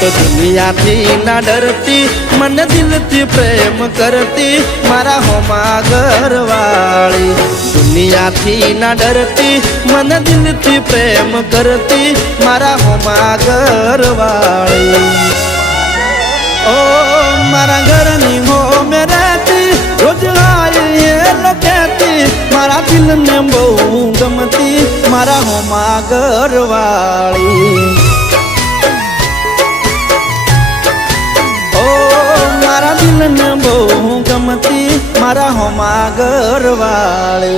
तो दुनिया थी ना डरती मन दिल थी प्रेम करती मारा होमा घरवाली। दुनिया थी ना डरती मन दिल थी प्रेम करती मारा होमा घरवाली। ओ मारा घर नी हो में रहती रोज ये लोग कहती मारा दिल ने बहु गमती मारा होमा घरवाली। मारा दिल ने बहु गमती मारा होमा घरवाली।